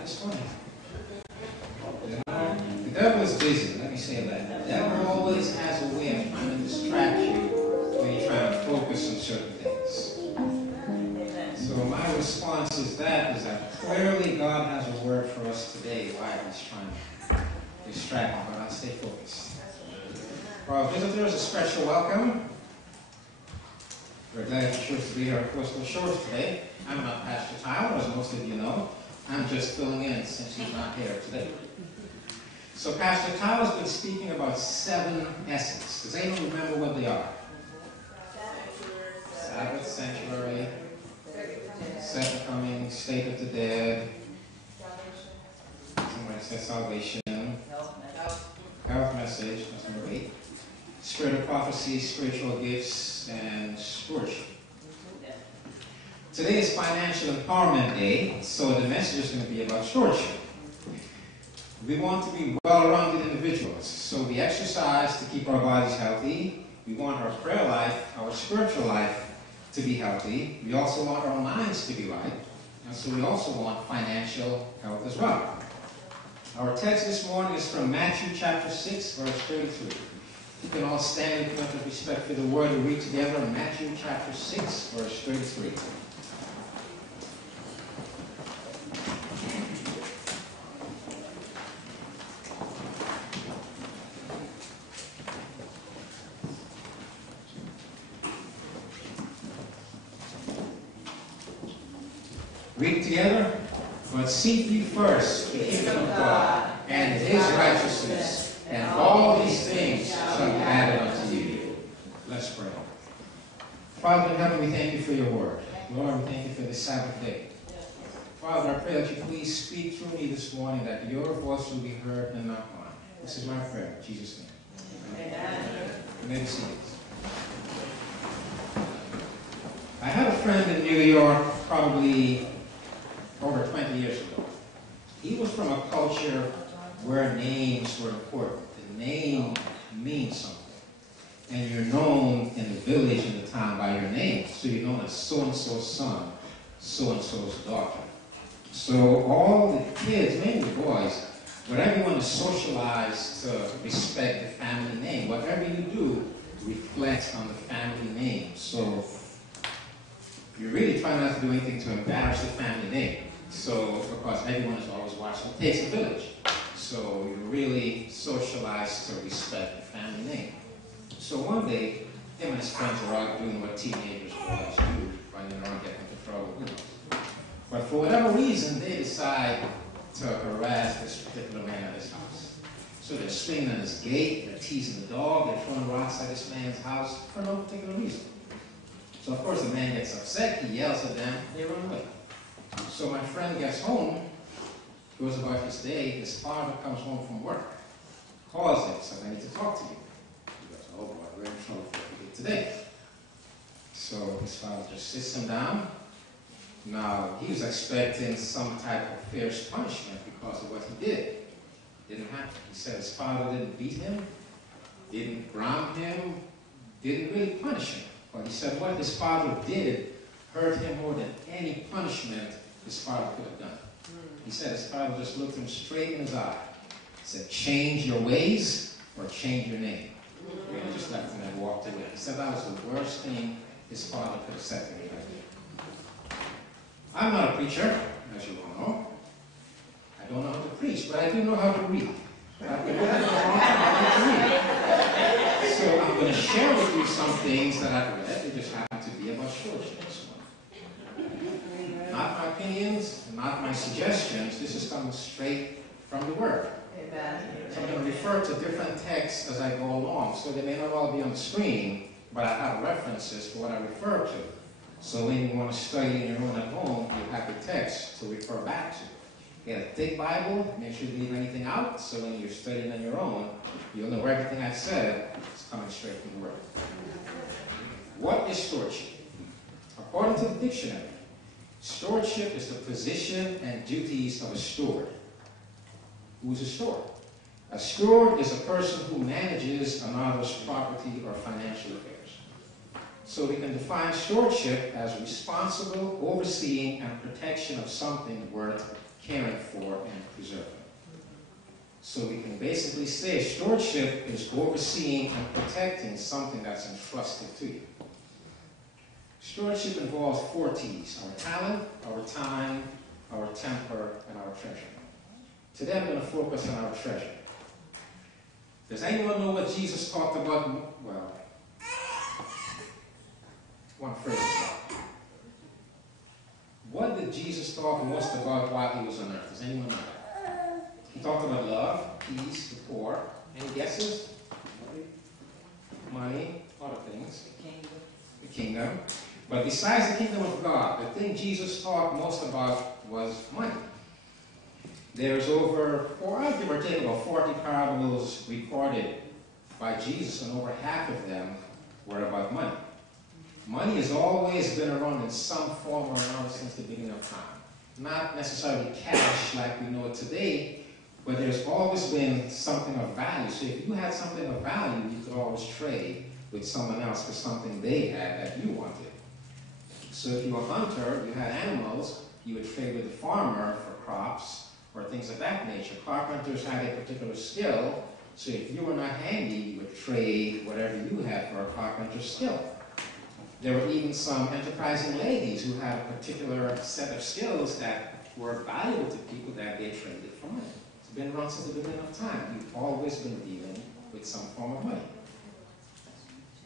that this morning. The devil is busy, let me say that. The devil always has a way of trying to distract you when you're trying to focus on certain things. So my response is that clearly God has a word for us today while he's trying to distract me, but I'll stay focused. For our visitors, a special welcome. We're glad you chose to be here at Coastal Shores today. I'm not Pastor Tyler, as most of you know. I'm just filling in since he's not here today. So Pastor Tyler's been speaking about 7 S's. Does anyone remember what they are? Sabbath, sanctuary, second coming, state of the dead. Somebody said salvation. Health message, that's number 8. Spirit of prophecy, spiritual gifts, and stewardship. Today is Financial Empowerment Day, so the message is going to be about stewardship. We want to be well-rounded individuals, so we exercise to keep our bodies healthy. We want our prayer life, our spiritual life to be healthy. We also want our minds to be right, and so we also want financial health as well. Our text this morning is from Matthew chapter 6, verse 33. You can all stand and with respect for the word and read together in Matthew chapter 6, verse 33. Read together. But seek ye first the kingdom of God and his righteousness, and all these things shall be added unto you. Let's pray. Father in heaven, we thank you for your word. Lord, we thank you for this Sabbath day. Father, I pray that you please speak through me this morning, that your voice will be heard and not mine. This is my prayer in Jesus' name. Amen. You may be seated. I had a friend in New York probably over 20 years ago. He was from a culture where names were important. The name means something. And you're known in the village and the town by your name. So you're known as so-and-so's son, so-and-so's daughter. So all the kids, mainly the boys, whatever you want to socialize to respect the family name, whatever you do reflects on the family name. So you really try not to do anything to embarrass the family name. So, because everyone is always watching, it takes a village. So you really socialize to respect the family name. So one day, him and his friends were out doing what teenagers always do, running around getting into trouble, who knows. But for whatever reason, they decide to harass this particular man at his house. So they're swinging on his gate, they're teasing the dog, they're throwing rocks at this man's house for no particular reason. So of course the man gets upset, he yells at them, they run away. So my friend gets home, goes about his day, his father comes home from work, calls him, says, I need to talk to you. He goes, oh boy, we're in trouble for what we did today. So his father just sits him down. Now, he was expecting some type of fierce punishment because of what he did. It didn't happen. He said his father didn't beat him, didn't ground him, didn't really punish him. But he said what his father did hurt him more than any punishment his father could have done. He said his father just looked him straight in his eye. He said, change your ways or change your name. And he just left him and walked away. He said that was the worst thing his father could have said to me. I'm not a preacher, as you all know. I don't know how to preach, but I do know how to read. I've been looking for a long time how to read. So I'm going to share with you some things that I've read. They just happen to be about stewardship. Not my opinions, not my suggestions. This is coming straight from the Word. Amen. So I'm going to refer to different texts as I go along. So they may not all be on the screen, but I have references for what I refer to. So when you want to study on your own at home, you have the text to refer back to. Get a thick Bible, make sure you leave anything out, so when you're studying on your own, you'll know everything I've said is coming straight from the Word. What is stewardship? According to the dictionary, stewardship is the position and duties of a steward. Who's a steward? A steward is a person who manages another's property or financial affairs. So we can define stewardship as responsible overseeing and protection of something worth caring for, and preserving. So we can basically say stewardship is overseeing and protecting something that's entrusted to you. Stewardship involves 4 T's: our talent, our time, our temper, and our treasure. Today I'm going to focus on our treasure. Does anyone know what Jesus talked about? Well, one phrase. What did Jesus talk most about while he was on earth? Does anyone know that? He talked about love, peace, the poor. Any guesses? Money, other things. The kingdom. But besides the kingdom of God, the thing Jesus talked most about was money. There's over, or give or take, about 40 parables recorded by Jesus, and over half of them were about money. Money has always been around in some form or another since the beginning of time. Not necessarily cash like we know it today, but there's always been something of value. So if you had something of value, you could always trade with someone else for something they had that you wanted. So if you were a hunter, you had animals, you would trade with the farmer for crops or things of that nature. Carpenters had a particular skill, so if you were not handy, you would trade whatever you had for a carpenter's skill. There were even some enterprising ladies who had a particular set of skills that were valuable to people that they traded for money. It's been around since the beginning of time. You've always been dealing with some form of money.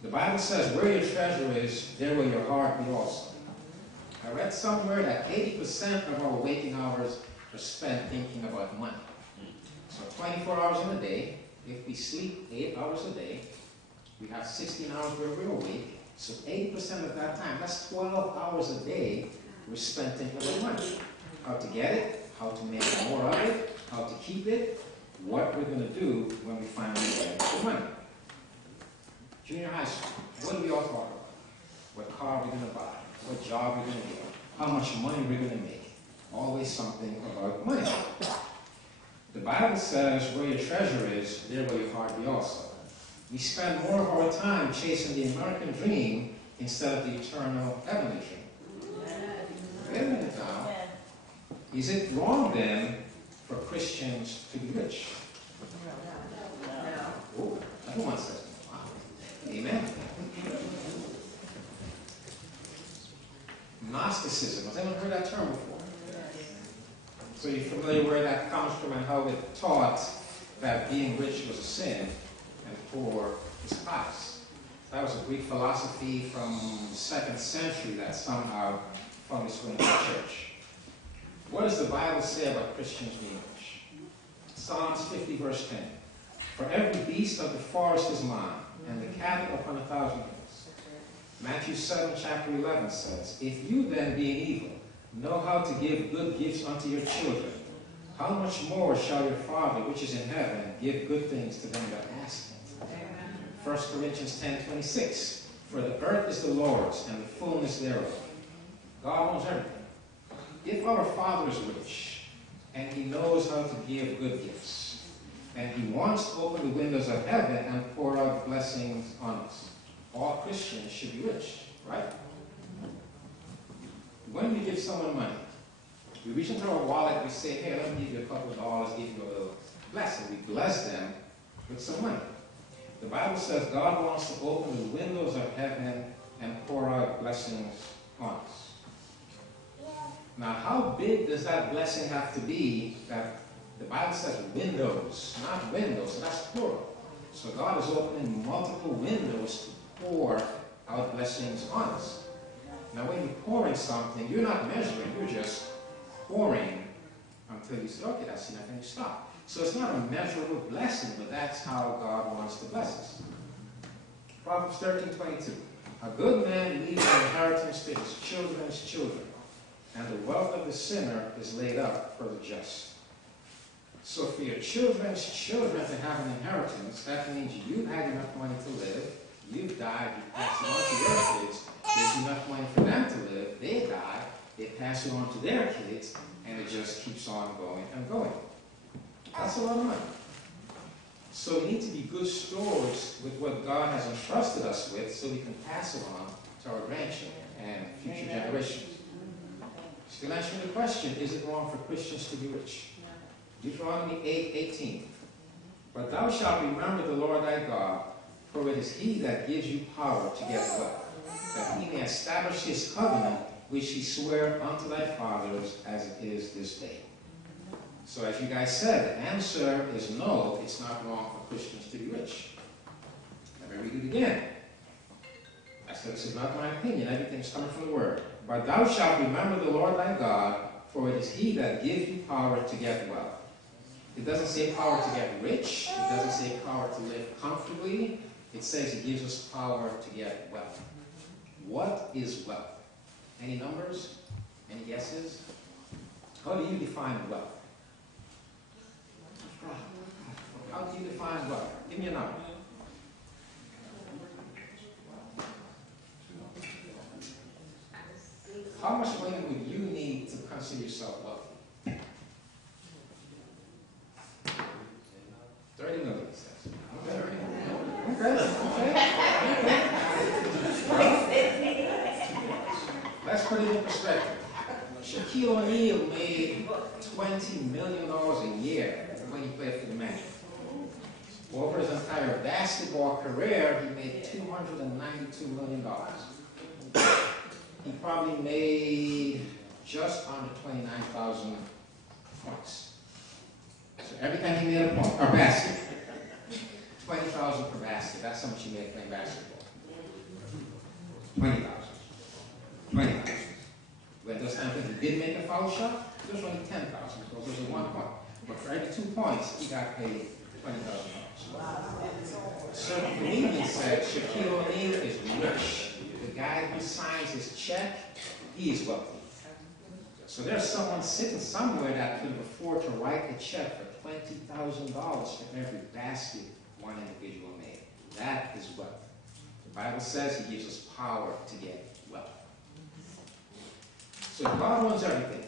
The Bible says, where your treasure is, there will your heart be also. I read somewhere that 80% of our waking hours are spent thinking about money. So 24 hours in a day, if we sleep 8 hours a day, we have 16 hours where we're awake. So 80% of that time, that's 12 hours a day, we're spent thinking about money. How to get it, how to make more of it, how to keep it, what we're going to do when we finally get the money. Junior high school, what do we all talk about? What car are we going to buy? What job we're going to get? How much money we're going to make? Always something about money. The Bible says, where your treasure is, there will your heart be also. We spend more of our time chasing the American dream instead of the eternal heavenly dream. Wait a minute now. Is it wrong then for Christians to be rich? Oh, everyone says, wow. Amen. Gnosticism. Has anyone heard that term before? So you're familiar where that comes from and how it taught that being rich was a sin and poor is pious. That was a Greek philosophy from the 2nd century that somehow found its way into the church. What does the Bible say about Christians being rich? Psalms 50 verse 10. For every beast of the forest is mine, and the cattle upon 1,000 hills. Matthew 7 chapter 11 says, if you then, being evil, know how to give good gifts unto your children, how much more shall your Father which is in heaven give good things to them that ask him? 1 Corinthians 10:26. For the earth is the Lord's, and the fullness thereof. God owns everything. If our Father is rich, and he knows how to give good gifts, and he wants to open the windows of heaven and pour out blessings on us, all Christians should be rich, right? When we give someone money, we reach into our wallet, we say, hey, let me give you a couple of dollars, give you a little blessing. We bless them with some money. The Bible says God wants to open the windows of heaven and pour out blessings on us. Now, how big does that blessing have to be that the Bible says windows, not windows, so that's plural. So God is opening multiple windows to pour out blessings on us. Now, when you're pouring something, you're not measuring, you're just pouring until you say, okay, that's enough, and you stop. So it's not a measurable blessing, but that's how God wants to bless us. Proverbs 13:22. A good man leaves an inheritance to his children's children, and the wealth of the sinner is laid up for the just. So for your children's children to have an inheritance, that means you've had enough money to live, you've died, you pass it on to your kids, there's enough money for them to live, they die, they pass it on to their kids, and it just keeps on going and going. That's a lot of money. So we need to be good stewards with what God has entrusted us with so we can pass it on to our grandchildren and future generations. Still answering the question, is it wrong for Christians to be rich? Deuteronomy 8:18. But thou shalt remember the Lord thy God, for it is he that gives you power to get wealth, that he may establish his covenant, which he sware unto thy fathers, as it is this day. So as you guys said, the answer is no, it's not wrong for Christians to be rich. Let me read it again. I said this is not my opinion, everything's coming from the Word. But thou shalt remember the Lord thy God, for it is he that gives you power to get wealth. It doesn't say power to get rich. It doesn't say power to live comfortably. It says he gives us power to get wealth. What is wealth? Any numbers? Any guesses? How do you define wealth? How do you define wealth? Give me a number. How much money would you need to consider yourself wealthy? 30 million, it says. Okay. Let's put it in perspective. Shaquille O'Neal made $20 million a year when he played for the Magic. Over his entire basketball career, he made $292 million. He probably made just under 29,000 points. So every time he made a point, or basket, 20,000 per basket. That's how much he made playing basketball. 20,000. 20,000. When those times when he did make a foul shot, it was only 10,000 because there was 1 point. But for every 2 points, he got paid $20,000. Certain comedians said Shaquille O'Neal is rich. The guy who signs his check, he is wealthy. So there's someone sitting somewhere that could afford to write a check for $20,000 for every basket one individual made. That is wealth. The Bible says he gives us power to get wealth. So God owns everything.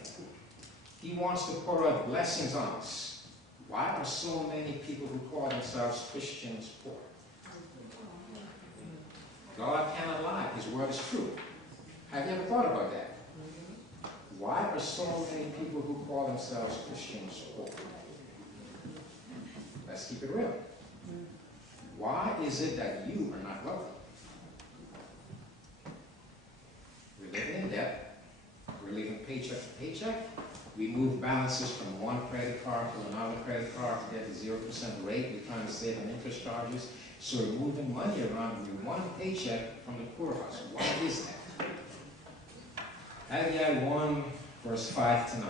He wants to pour out blessings on us. Why are so many people who call themselves Christians poor? God cannot lie. His word is true. Have you ever thought about that? Why are so many people who call themselves Christians poor? Let's keep it real. Why is it that you are not wealthy? We're living in debt. We're living paycheck to paycheck. We move balances from one credit card to another credit card to get the 0% rate. We're trying to save on interest charges. So we're moving money around with one paycheck from the poorhouse. Why is that? Haggai 1, verse 5 to 9.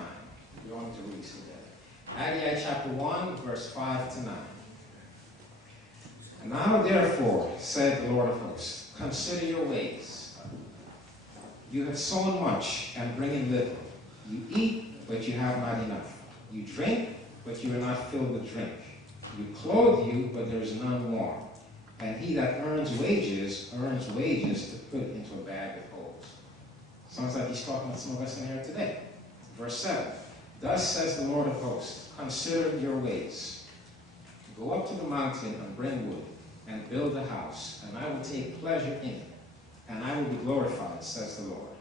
We're going to read this together. Haggai chapter 1, verse 5 to 9. And now therefore, said the Lord of hosts, consider your ways. You have sown much and bring in little. You eat, but you have not enough. You drink, but you are not filled with drink. You clothe you, but there is none warm. And he that earns wages to put into a bag of holes. Sounds like he's talking to some of us in here today. Verse 7. Thus says the Lord of hosts, consider your ways. Go up to the mountain and bring wood, and build a house, and I will take pleasure in it, and I will be glorified, says the Lord.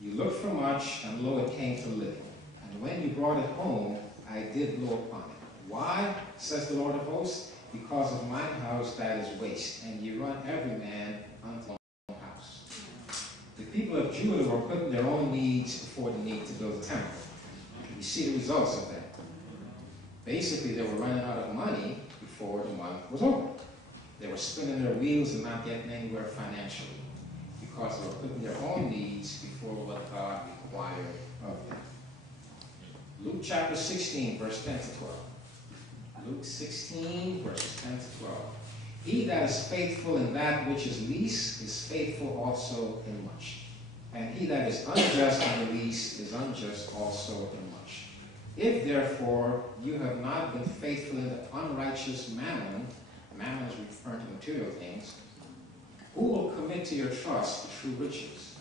You looked for much, and lo, it came to little. And when you brought it home, I did blow upon it. Why, says the Lord of hosts? Because of my house that is waste, and you run every man unto his own house. The people of Judah were putting their own needs before the need to build a temple. You see the results of that. Basically, they were running out of money before the month was over. They were spinning their wheels and not getting anywhere financially because they were putting their own needs before what God required of them. Luke chapter 16, verse 10 to 12. Luke 16, verses 10 to 12. He that is faithful in that which is least is faithful also in much. And he that is unjust in the least is unjust also in much. If therefore you have not been faithful in the unrighteous mammon, mammon is referring to material things, who will commit to your trust the true riches?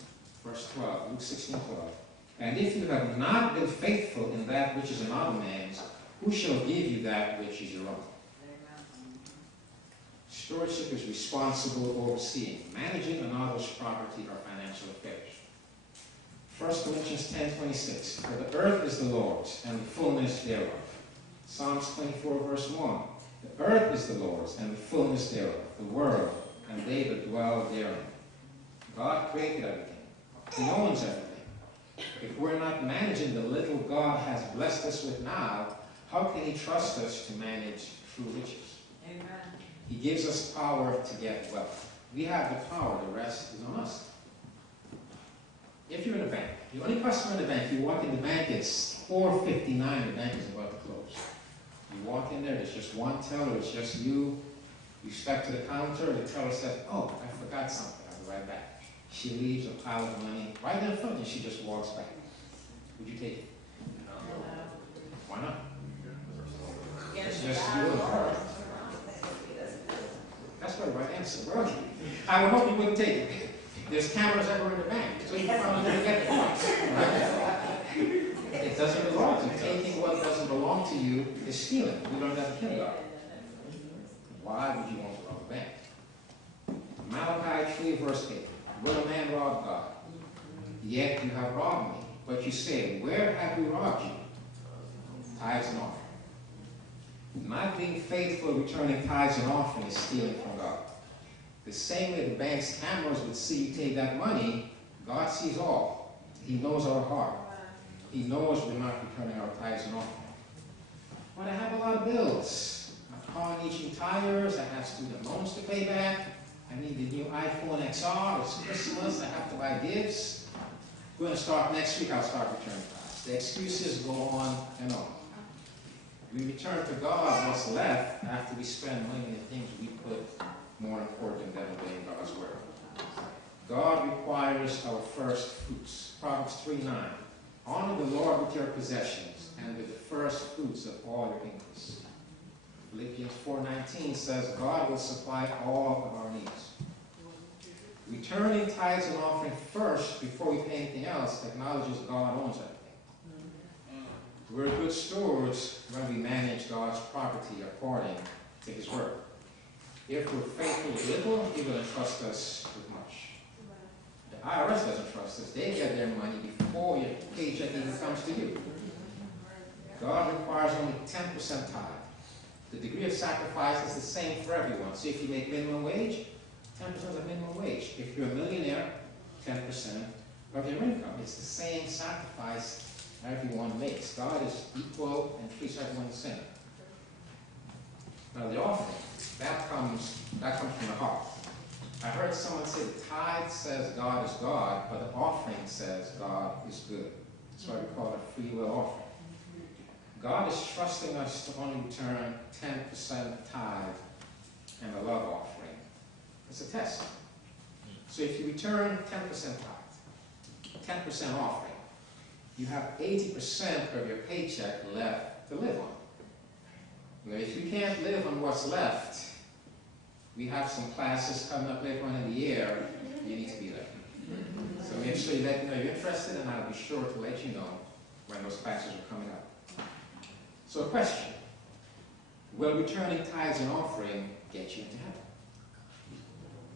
Verse 12, Luke 16, 12. And if you have not been faithful in that which is another man's, who shall give you that which is your own? Stewardship is responsible overseeing, managing another's property or financial affairs. 1 Corinthians 10:26. For the earth is the Lord's, and the fullness thereof. Psalms 24, verse 1. The earth is the Lord's, and the fullness thereof, the world, and they that dwell therein. God created everything. He owns everything. If we're not managing the little God has blessed us with now, how can He trust us to manage true riches? Amen. He gives us power to get wealth. We have the power, the rest is on us. If you're in a bank, the only customer in the bank, you walk in the bank, it's 4:59, the bank is about to close. You walk in there, there's just one teller, it's just you. You step to the counter, the teller says, oh, I forgot something, I'll be right back. She leaves a pile of money right in front and she just walks back. Would you take it? No. Why not? Yes, It's just you and her. That's the right answer. Well, I would hope you wouldn't take it. There's cameras everywhere in the bank, so you probably wouldn't get the points. Right? It doesn't belong to you. Taking what doesn't belong to you is stealing. We don't have to kill God. Why would you want to rob a bank? Malachi 3, verse 8. Will a man rob God? Yet you have robbed me. But you say, where have we robbed you? Tithes and offering. Not being faithful, returning tithes and offering is stealing from God. The same way the bank's cameras would see you take that money, God sees all. He knows our heart. He knows we're not returning our tithes and offering. But I have a lot of bills. I'm car needing tires, I have student loans to pay back, I need the new iPhone XR, it's Christmas, I have to buy gifts. We're going to start next week, I'll start returning tithes. The excuses go on and on. We return to God what's left after we spend money on things we put more important than obeying God's word. God requires our first fruits. Proverbs 3:9. Honor the Lord with your possessions and with the first fruits of all your increase. Philippians 4:19 says God will supply all of our needs. Returning tithes and offering first before we pay anything else acknowledges God owns everything. We're good stewards when we manage God's property according to His word. If we're faithful with little, He will entrust us with much. The IRS doesn't trust us. They get their money before your paycheck even comes to you. God requires only 10% tithe. The degree of sacrifice is the same for everyone. So if you make minimum wage, 10% of minimum wage. If you're a millionaire, 10% of your income. It's the same sacrifice everyone makes. God is equal and treats everyone the same. Now the offering, that comes from the heart. I heard someone say the tithe says God is God, but the offering says God is good. That's why we call it a free will offering. God is trusting us to only return 10% tithe and a love offering. It's a test. So if you return 10% tithe, 10% offering, you have 80% of your paycheck left to live on. Now, if you can't live on what's left, we have some classes coming up later on in the year. You need to be there. So make sure you let me know you're interested, and I'll be sure to let you know when those classes are coming up. So a question. Will returning tithes and offering get you into heaven?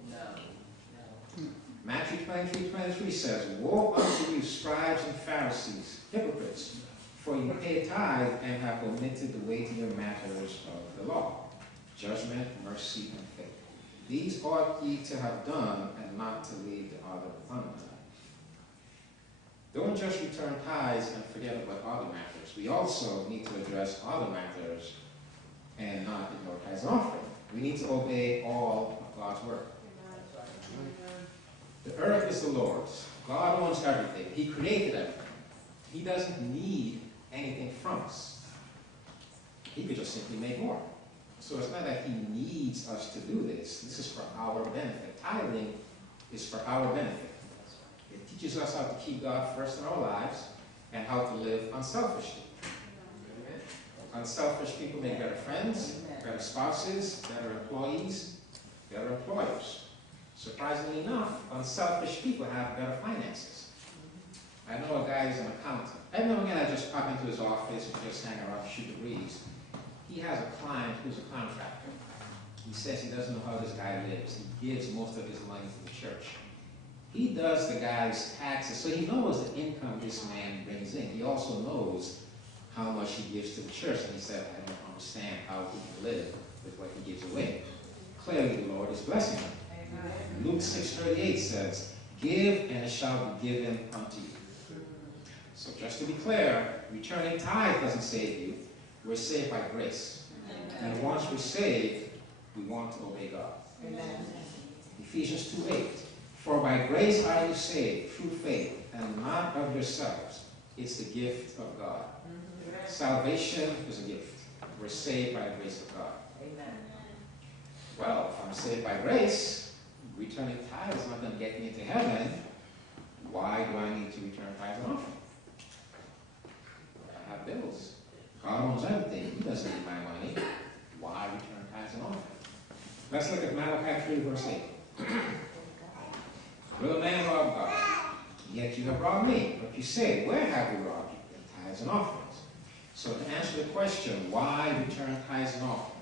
No. Matthew 23:23 says, woe unto you, scribes and Pharisees, hypocrites, for you pay tithe and have omitted the weightier matters of the law, judgment, mercy, and faith. These ought ye to have done, and not to leave the other undone. Don't just return tithes and forget about other matters. We also need to address other matters and not ignore tithes and offering. We need to obey all of God's word. The earth is the Lord's. God owns everything. He created everything. He doesn't need anything from us. He could just simply make more. So it's not that He needs us to do this. This is for our benefit. Tithing is for our benefit. It teaches us how to keep God first in our lives and how to live unselfishly. Unselfish people make better friends, better spouses, better employees, better employers. Surprisingly enough, unselfish people have better finances. I know a guy who's an accountant. Every now and again I just pop into his office and just hang around, shoot the breeze. He has a client who's a contractor. He says he doesn't know how this guy lives. He gives most of his money to the church. He does the guy's taxes, so he knows the income this man brings in. He also knows how much he gives to the church, and he said, I don't understand how he can live with what he gives away. Clearly, the Lord is blessing him. Amen. Luke 6:38 says, give, and it shall be given unto you. So just to be clear, returning tithe doesn't save you. We're saved by grace. Amen. And once we're saved, we want to obey God. Amen. Ephesians 2:8. For by grace are you saved, through faith, and not of yourselves. It's the gift of God. Mm-hmm. Salvation is a gift. We're saved by the grace of God. Amen. Well, if I'm saved by grace, returning tithe is not going to get me into heaven. Why do I need to return tithes and offering? I have bills. God owns everything. He doesn't need my money. Why return tithes and offering? Let's look at Malachi 3, verse 8. Will a man rob God? Yet you have robbed me. But you say, where have we robbed you? In tithes and offerings. So to answer the question, why return tithes and offerings?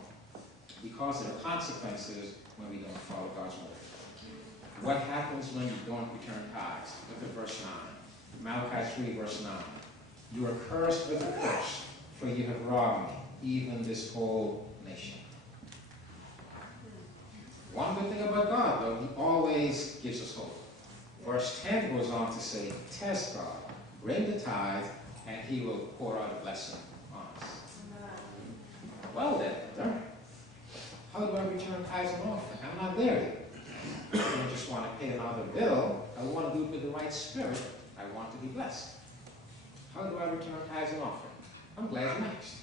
Because there are consequences when we don't follow God's word. What happens when you don't return tithes? Look at verse 9. Malachi 3, verse 9. You are cursed with a curse, for you have robbed me, even this whole nation. One good thing about God, though, he always gives us hope. Verse 10 goes on to say, test God, bring the tithe, and he will pour out a blessing on us. Well then, how do I return tithes and offering? I'm not there yet. I don't just want to pay another bill. I want to do it with the right spirit. I want to be blessed. How do I return tithes and offering? I'm glad you asked.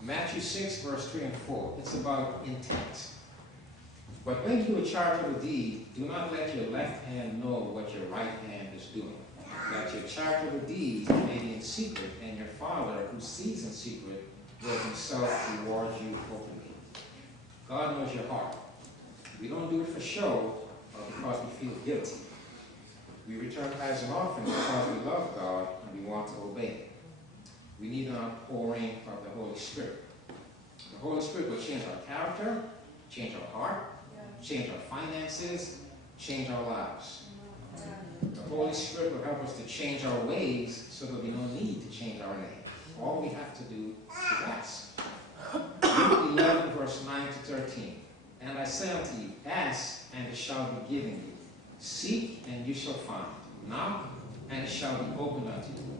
Matthew 6, verse 3 and 4. It's about intent. But when you do a charitable deed, do not let your left hand know what your right hand is doing. That your charitable deeds may be in secret, and your Father, who sees in secret, will himself reward you openly. God knows your heart. We don't do it for show or because we feel guilty. We return tithes and offerings because we love God and we want to obey. We need an outpouring of the Holy Spirit. The Holy Spirit will change our character, change our heart, change our finances, change our lives. The Holy Spirit will help us to change our ways so there'll be no need to change our name. All we have to do is ask. Luke 11, verse 9 to 13. And I say unto you, ask, and it shall be given you. Seek, and you shall find. Knock, and it shall be opened unto you.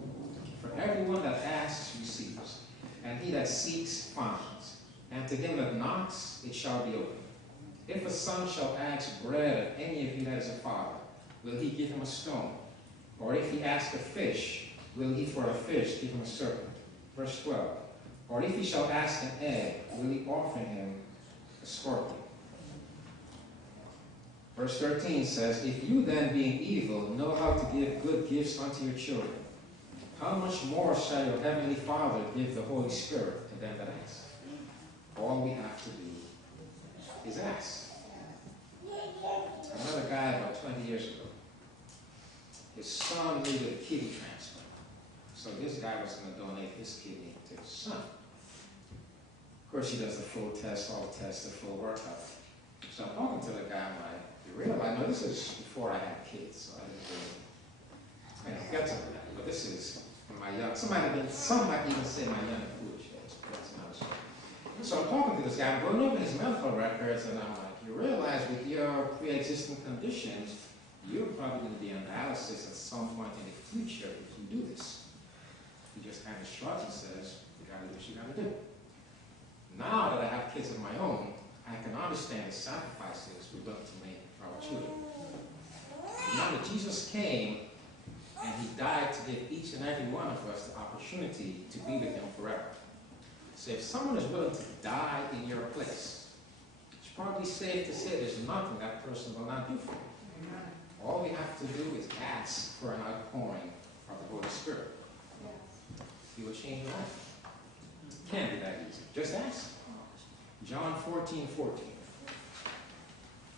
For everyone that asks receives, and he that seeks finds. And to him that knocks, it shall be opened. If a son shall ask bread of any of you that is a father, will he give him a stone? Or if he ask a fish, will he for a fish give him a serpent? Verse 12. Or if he shall ask an egg, will he offer him a scorpion? Verse 13 says, if you then, being evil, know how to give good gifts unto your children, how much more shall your heavenly Father give the Holy Spirit to them that ask? All we have to do is ask. Another guy about 20 years ago, his son needed a kidney transplant. So this guy was going to donate his kidney to his son. Of course, he does the full test, all tests, the full workup. So I'm talking to the guy, I'm like, you realize, no, this is before I had kids, so I didn't get to that. But this is my young, some might even say my young and foolish days, but that's another story. So I'm talking to this guy, I'm going over his medical records, and I'm like, you realize with your pre-existing conditions, you're probably going to be on dialysis at some point in the future if you do this. He just kind of shrugs and says, you got to do what you got to do. Now that I have kids of my own, I can understand the sacrifices we're willing to make for our children. Remember, Jesus came and he died to give each and every one of us the opportunity to be with him forever. So if someone is willing to die in your place, it's probably safe to say there's nothing that person will not do for you. All we have to do is ask for an outpouring of the Holy Spirit. He will change your life. It can't be that easy. Just ask. John 14:14.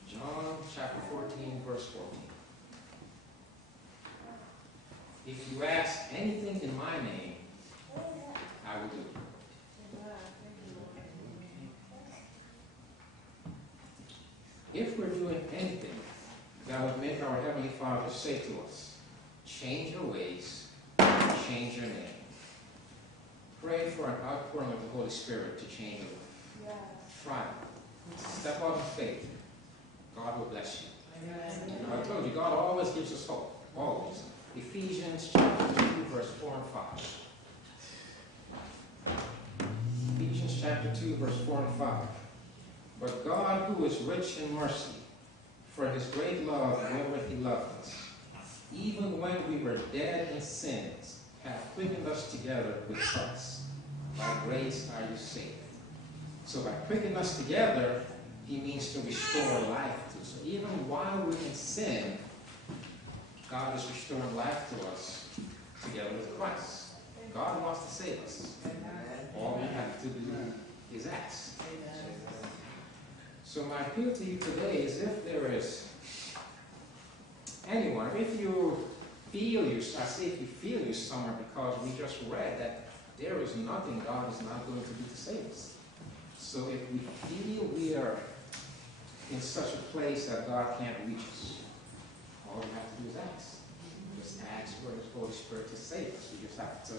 John chapter 14, verse 14. If you ask anything in my name, I will do it. if we're doing anything that would make our Heavenly Father say to us, change your ways, change your name. Pray for an outpouring of the Holy Spirit to change your life. Try it. Step out in faith. God will bless you. I told you, God always gives us hope. Always. Ephesians chapter 2, verse 4 and 5. Ephesians chapter 2, verse 4 and 5. But God, who is rich in mercy, for his great love wherewith he loved us, even when we were dead in sins, hath quickened us together with Christ. By grace are you saved. So by quickening us together, he means to restore life to us. So even while we're in sin, God is restoring life to us together with Christ. God wants to save us. All we have to do is ask. So my appeal to you today is, if there is anyone, if you feel I say if you feel you somewhere, because we just read that there is nothing God is not going to do to save us. So if we feel we are in such a place that God can't reach us, all we have to do is ask. Just ask for the Holy Spirit to save us. We just have to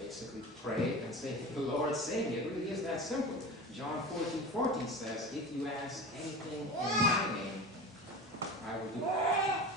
basically pray and say, Lord, save me. It really is that simple. John 14:14 says, if you ask anything in my name, I will do it.